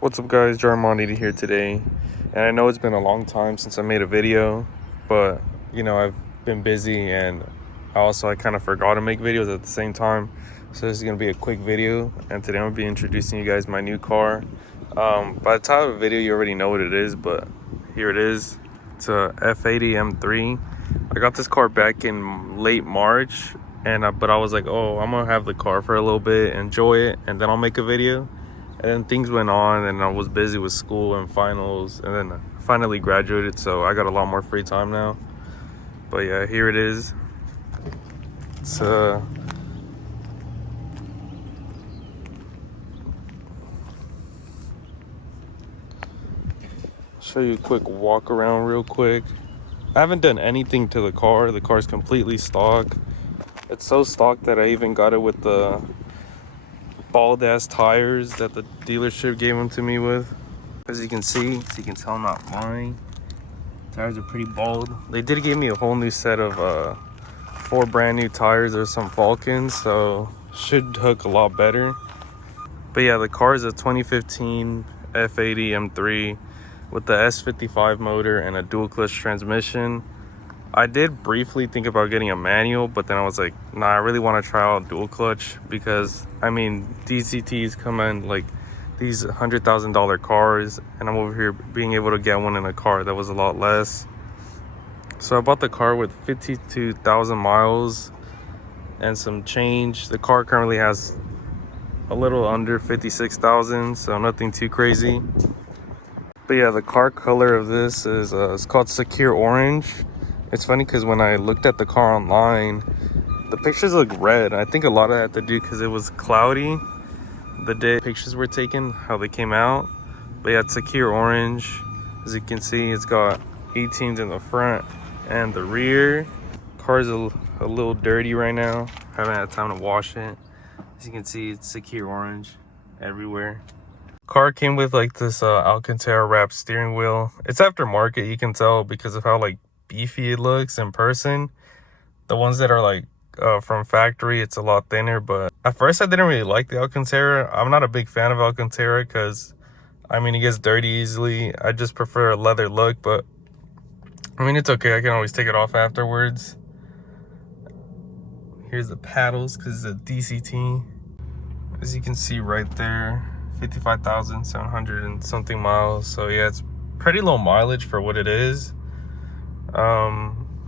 What's up guys, Jarmondy here today, and I know it's been a long time since I made a video, but I've been busy and I kind of forgot to make videos at the same time. So this is going to be a quick video, and today I'm going to be introducing you guys my new car. By the time of the video you already know what it is, but here it is. It's a F80 M3. I got this car back in late March, but I was like, oh, I'm going to have the car for a little bit, enjoy it, and then I'll make a video. And then things went on and I was busy with school and finals, and then I finally graduated, so I got a lot more free time now. But yeah, here it is. It's show you a quick walk around real quick. I haven't done anything to the car. The car's completely stock. It's so stock that I even got it with the bald ass tires that the dealership gave them to me with. As you can tell I'm not lying. Tires are pretty bald. They did give me a whole new set of 4 brand new tires. There's some Falcons, so should hook a lot better. But yeah, the car is a 2015 F80 M3 with the S55 motor and a dual clutch transmission. I did briefly think about getting a manual, but then I was like, nah, I really want to try out dual clutch because I mean DCTs come in like these $100,000 cars, and I'm over here being able to get one in a car that was a lot less. So I bought the car with 52,000 miles and some change. The car currently has a little under 56,000, so nothing too crazy. But yeah, the car color of this is it's called Secure Orange. It's funny because when I looked at the car online, the pictures look red. I think a lot of that had to do because it was cloudy the day pictures were taken, how they came out. But yeah, it's Secure Orange. As you can see, it's got 18s in the front and the rear. Car's a little dirty right now. Haven't had time to wash it. As you can see, it's Secure Orange everywhere. Car came with like this Alcantara wrapped steering wheel. It's aftermarket, you can tell because of how like beefy it looks in person. The ones that are like from factory, it's a lot thinner. But at first I didn't really like the Alcantara. I'm not a big fan of Alcantara because I mean it gets dirty easily. I just prefer a leather look, but I mean it's okay, I can always take it off afterwards. Here's the paddles because it's a DCT. As you can see right there, 55,700 and something miles. So yeah, it's pretty low mileage for what it is.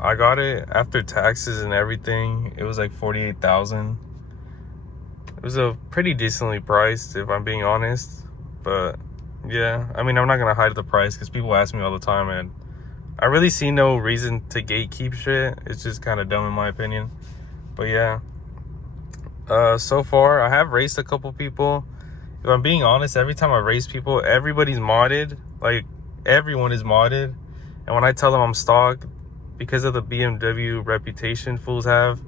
I got it after taxes and everything. It was like 48,000. It was a pretty decently priced, if I'm being honest. But yeah, I mean, I'm not gonna hide the price because people ask me all the time, and I really see no reason to gatekeep shit. It's just kind of dumb in my opinion. But yeah, so far I have raced a couple people. If I'm being honest, every time I race people, everybody's modded. Like everyone is modded. And when I tell them I'm stock, because of the BMW reputation fools have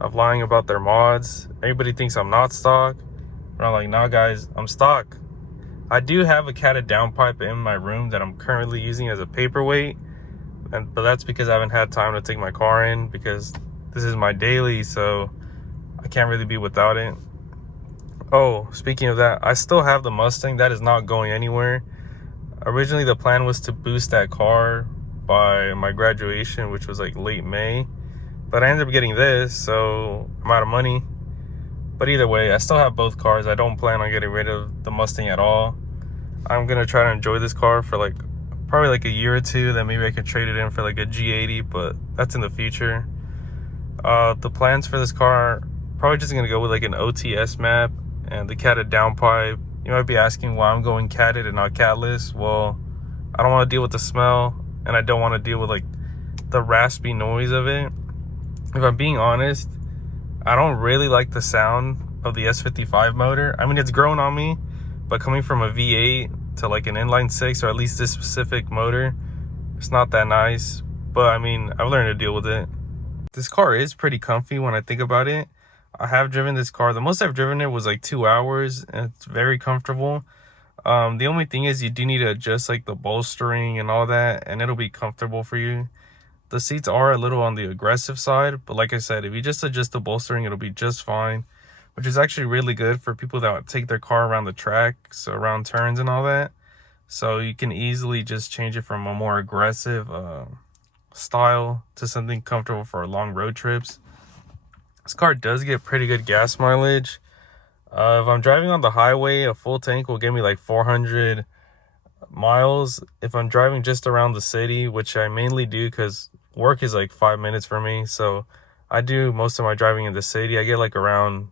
of lying about their mods, everybody thinks I'm not stock. But I'm like, nah guys, I'm stock. I do have a catted downpipe in my room that I'm currently using as a paperweight, but that's because I haven't had time to take my car in because this is my daily, so I can't really be without it. Oh, speaking of that, I still have the Mustang. That is not going anywhere. Originally the plan was to boost that car by my graduation, which was like late May, but I ended up getting this, so I'm out of money. But either way, I still have both cars. I don't plan on getting rid of the Mustang at all. I'm gonna try to enjoy this car for like probably like a year or two, then maybe I could trade it in for like a G80, but that's in the future. The plans for this car, probably just gonna go with like an OTS map and the catted downpipe. You might be asking why I'm going catted and not catless. Well, I don't want to deal with the smell, and I don't want to deal with like the raspy noise of it. If I'm being honest, I don't really like the sound of the S55 motor. I mean, it's grown on me, but coming from a V8 to like an inline 6, or at least this specific motor, it's not that nice. But I mean, I've learned to deal with it. This car is pretty comfy when I think about it. I have driven this car. The most I've driven it was like 2 hours, and it's very comfortable. The only thing is you do need to adjust like the bolstering and all that, and it'll be comfortable for you. The seats are a little on the aggressive side, but like I said, if you just adjust the bolstering, it'll be just fine. which is actually really good for people that take their car around the track, so around turns and all that. So you can easily just change it from a more aggressive style to something comfortable for long road trips. This car does get pretty good gas mileage. If I'm driving on the highway, a full tank will give me like 400 miles. If I'm driving just around the city, which I mainly do because work is like 5 minutes for me, so I do most of my driving in the city, I get like around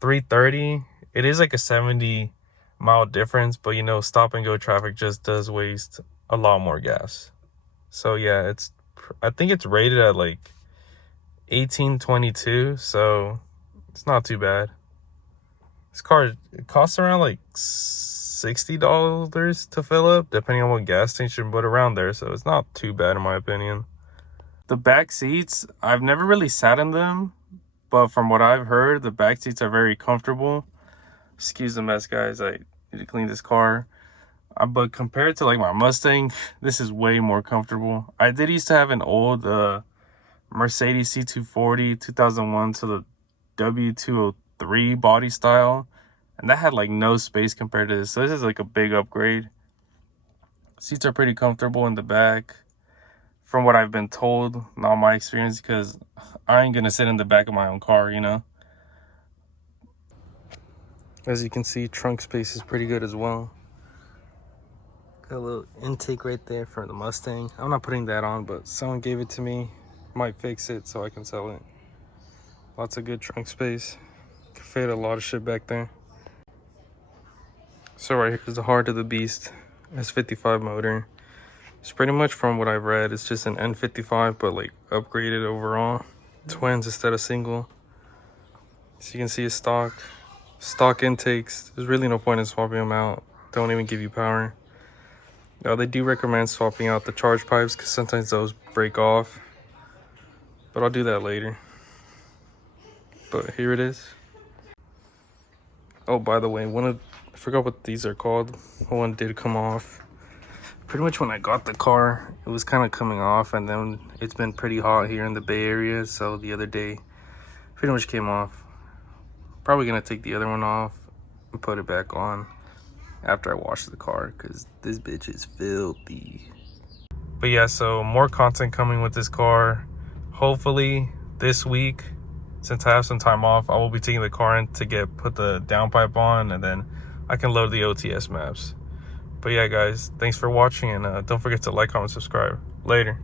330. It is like a 70-mile difference, but you know, stop and go traffic just does waste a lot more gas. So yeah, I think it's rated at like 1822, so it's not too bad. This car, it costs around like $60 to fill up, depending on what gas station, but around there, so it's not too bad in my opinion. The back seats, I've never really sat in them, but from what I've heard, the back seats are very comfortable. Excuse the mess, guys. I need to clean this car. But compared to like my Mustang, this is way more comfortable. I did used to have an old Mercedes C240 2001 to the W203 body style, and that had like no space compared to this. So this is like a big upgrade. Seats are pretty comfortable in the back, from what I've been told, not my experience, because I ain't gonna sit in the back of my own car, you know. As you can see, trunk space is pretty good as well. Got a little intake right there for the Mustang. I'm not putting that on, but someone gave it to me. Might fix it so I can sell it. Lots of good trunk space. Can fit a lot of shit back there. So right here's the heart of the beast. S55 motor. It's pretty much, from what I've read, it's just an N55, but like upgraded overall. Twins instead of single. So you can see a stock intakes. There's really no point in swapping them out. Don't even give you power. Now they do recommend swapping out the charge pipes because sometimes those break off, but I'll do that later. But here it is. Oh, by the way, I forgot what these are called. One did come off. Pretty much when I got the car, it was kind of coming off, and then it's been pretty hot here in the Bay Area, so the other day pretty much came off. Probably gonna take the other one off and put it back on after I wash the car, because this bitch is filthy. But yeah, so more content coming with this car. Hopefully this week, since I have some time off, I will be taking the car in to put the downpipe on, and then I can load the OTS maps. But yeah, guys, thanks for watching, and don't forget to like, comment, subscribe. Later.